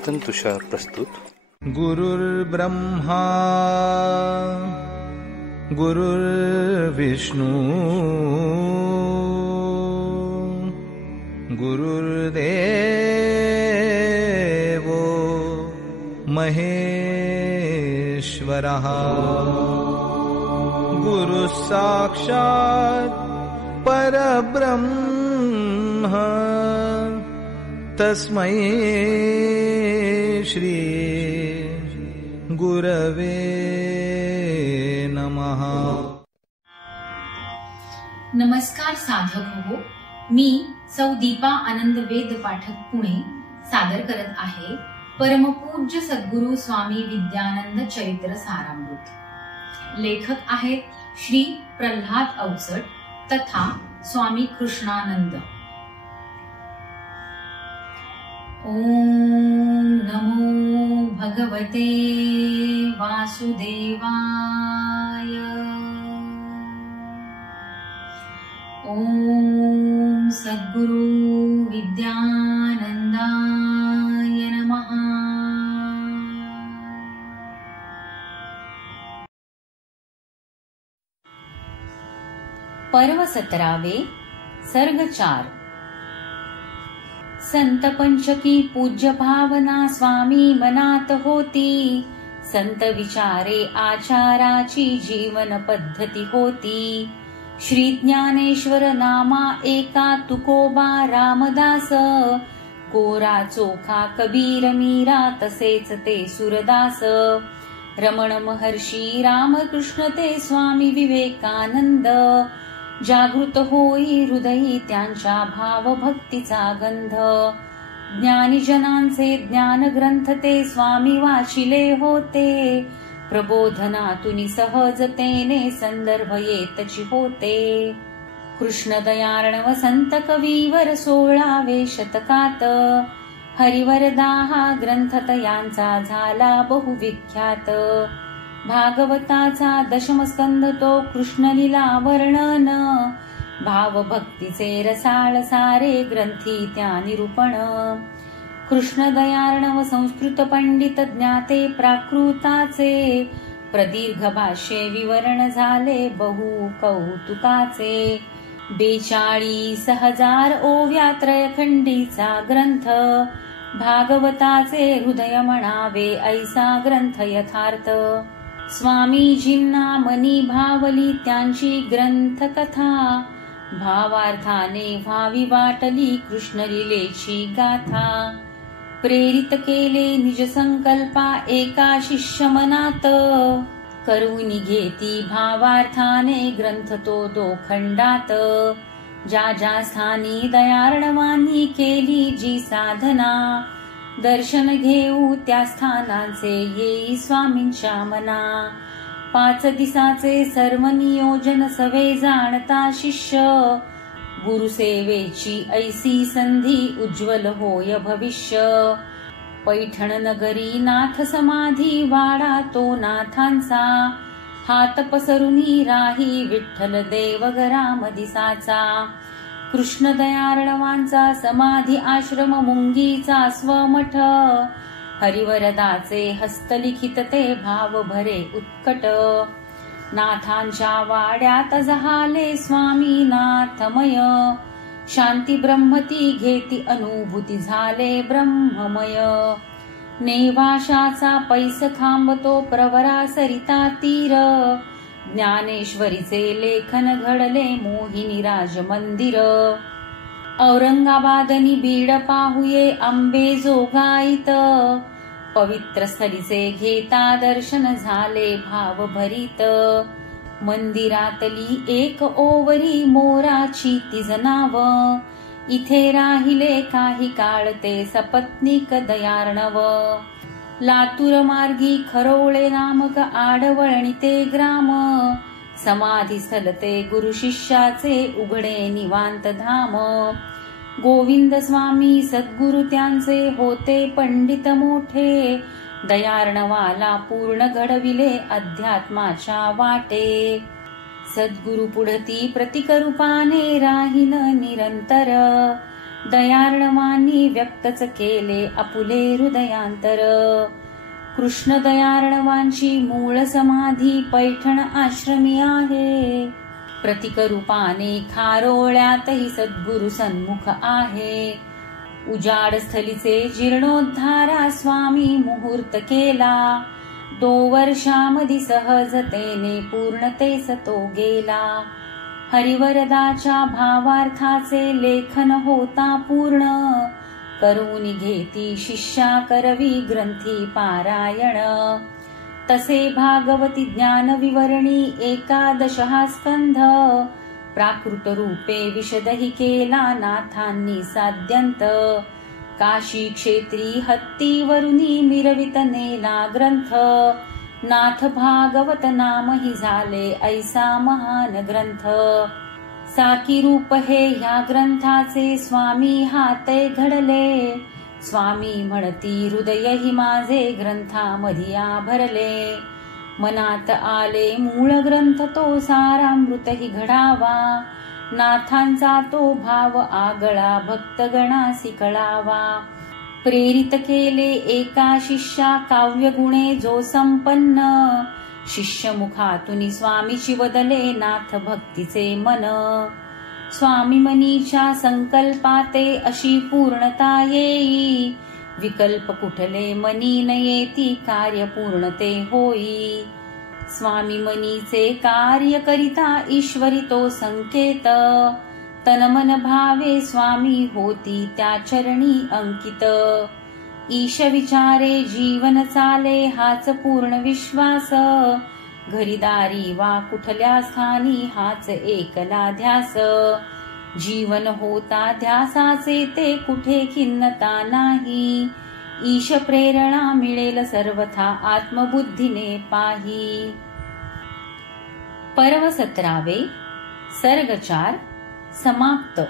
चिंतन तुषार प्रस्तुत. गुरुर्ब्रह्मा गुरुर्विष्णू गुरुर्देवो महेश्वरः गुरुः साक्षात् परब्रह्म तस्मै श्री गुरवे नमः. नमस्कार साधक हो, मी सौ दीपा आनंद वेद पाठक पुणे सादर करत आहे परमपूज्य सद्गुरु स्वामी विद्यानंद चरित्र सारामृत. लेखक आहेत श्री प्रल्हाद अवचट तथा स्वामी कृष्णानंद. ओम नमो भगवते वासुदेवाय. ओम सद्गुरु विद्यानंदाय नमः. पर्व 17 सर्ग 4. संत पंचकी पूज्य भावना स्वामी मनात होती. संत विचारे आचाराची जीवन पद्धती होती. श्री ज्ञानेश्वर नामा एका तुकोबा रामदास. कोरा चोखा कबीर मीरा तसेच ते सुरदास. रमण महर्षी रामकृष्ण ते स्वामी विवेकानंद. जागृत होई हृदयी त्यांच्या भावभक्तीचा गंध. ज्ञानीजनांचे ज्ञान ग्रंथ ते स्वामी वाचिले होते. प्रबोधनातून सहजतेने संदर्भ येतची होते. कृष्ण दयार्णव संत कवीवर 16वे शतकात. हरिवरदा हा ग्रंथ तयांचा झाला बहुविख्यात. भागवताचा दशमस्कंध तो कृष्णलीला वर्णन. भावभक्तीचे रसाळ सारे ग्रंथी त्या निरूपण. कृष्ण दयार्णव संस्कृत पंडित ज्ञाते प्राकृताचे. प्रदीर्घ भाष्ये विवरण झाले बहु कौतुकाचे. 42,000 ओव्या त्रयखंडीचा ग्रंथ. भागवताचे हृदय म्हणावे ऐसा ग्रंथ यथार्थ. स्वामीजींना मनी भावली त्यांची ग्रंथ कथा. भावार्थाने व्हावी वाटली कृष्णलीलेची गाथा. प्रेरित केले निज संकल्पा एका शिष्य मनात. करून घेती भावार्थाने ग्रंथ तो 2 खंडात. ज्या ज्या स्थानी दयार्णवांनी केली जी साधना. दर्शन घेऊ त्या स्थानाचे येई स्वामींच्या मना. 5 दिसाचे सर्व नियोजन सवे जाणता शिष्य. गुरुसेवेची ऐसी संधी उज्ज्वल होय भविष्य. पैठण नगरी नाथ समाधी वाडा तो नाथांचा. हात पसरुनी राही विठ्ठल देवगराम दिसाचा. कृष्ण दयार्णवांचा समाधी आश्रम मुंगीचा स्वमठ. हरिवरदाचे हस्तलिखित ते भाव भरे उत्कट. नाथांच्या वाड्यात जहाले स्वामी नाथमय. शांती ब्रह्मती घेती अनुभूती झाले ब्रह्ममय. नेवाशाचा पैस थांबतो प्रवरा सरिता तीर. ज्ञानेश्वरीचे लेखन घडले मोहिनी राज मंदिर. औरंगाबादनी बीड पाहुये अंबेजोगाईत. पवित्र स्थलीचे घेता दर्शन झाले भावभरीत. मंदिरातली एक ओवरी मोराची 3 नाव. इथे राहिले काही काळ ते सपत्नीक दयार्णव. लातूर मार्गी खरोळे नामक आडवळणी ते ग्राम. समाधी स्थल ते गुरु शिष्याचे उघडे निवांत धाम. गोविंद स्वामी सद्गुरु त्यांचे होते पंडित मोठे. दयार्णवाला पूर्ण घडविले अध्यात्माच्या वाटे. सद्गुरु पुढती प्रतिकरूपाने राहीन निरंतर. दयार्णवांनी व्यक्तच केले आपुले हृदयांतर. कृष्ण दयार्णवांची मूळ समाधी पैठण आश्रमी आहे. प्रतीक रूपाने खारोळ्यातही सद्गुरु सन्मुख आहे. उजाड स्थलीचे जीर्णोद्धारा स्वामी मुहूर्त केला. 2 वर्षामधी सहजतेने पूर्णतेस तो गेला. हरिवरदाच्या भावार्थाचे लेखन होता पूर्ण. करून घेती शिष्या करवी ग्रंथी पारायण. तसे भागवती ज्ञान विवरणी 11 हा स्कंध. प्राकृत रूपे विशदही केला नाथांनी साध्यंत. काशी क्षेत्री हत्तीवरुनी मिरवित नेला ग्रंथ. नाथ भागवत नामही झाले ऐसा महान ग्रंथ. साकी रूप हे ह्या ग्रंथाचे स्वामी हाते घडले. स्वामी म्हणती हृदयही माझे ग्रंथामधिया भरले. मनात आले मूळ ग्रंथ तो सारामृतही घडावा. नाथांचा तो भाव आगळा भक्तगणासी कळावा. प्रेरित केले एका शिष्या काव्यगुणे जो संपन्न. शिष्य मुखातून स्वामीची बदले नाथ भक्तीचे मन. स्वामी मनीच्या संकल्पाते अशी पूर्णता येई. विकल्प कुठले मनी न येती कार्य पूर्णते होई. स्वामी मनीचे कार्य करिता ईश्वरी तो संकेत. तन मन भावे स्वामी होती त्या चरणी अंकित. ईश विचारे जीवन चाले हाच पूर्ण विश्वास. घरीदारी वा कुठल्या स्थानी हाच एकला ध्यास. जीवन होता ध्यासाचे ते कुठे खिन्नता नाही. ईश प्रेरणा मिळेल सर्वथा आत्मबुद्धीने पाही. पर्व 17 सर्ग 4 समाप्त.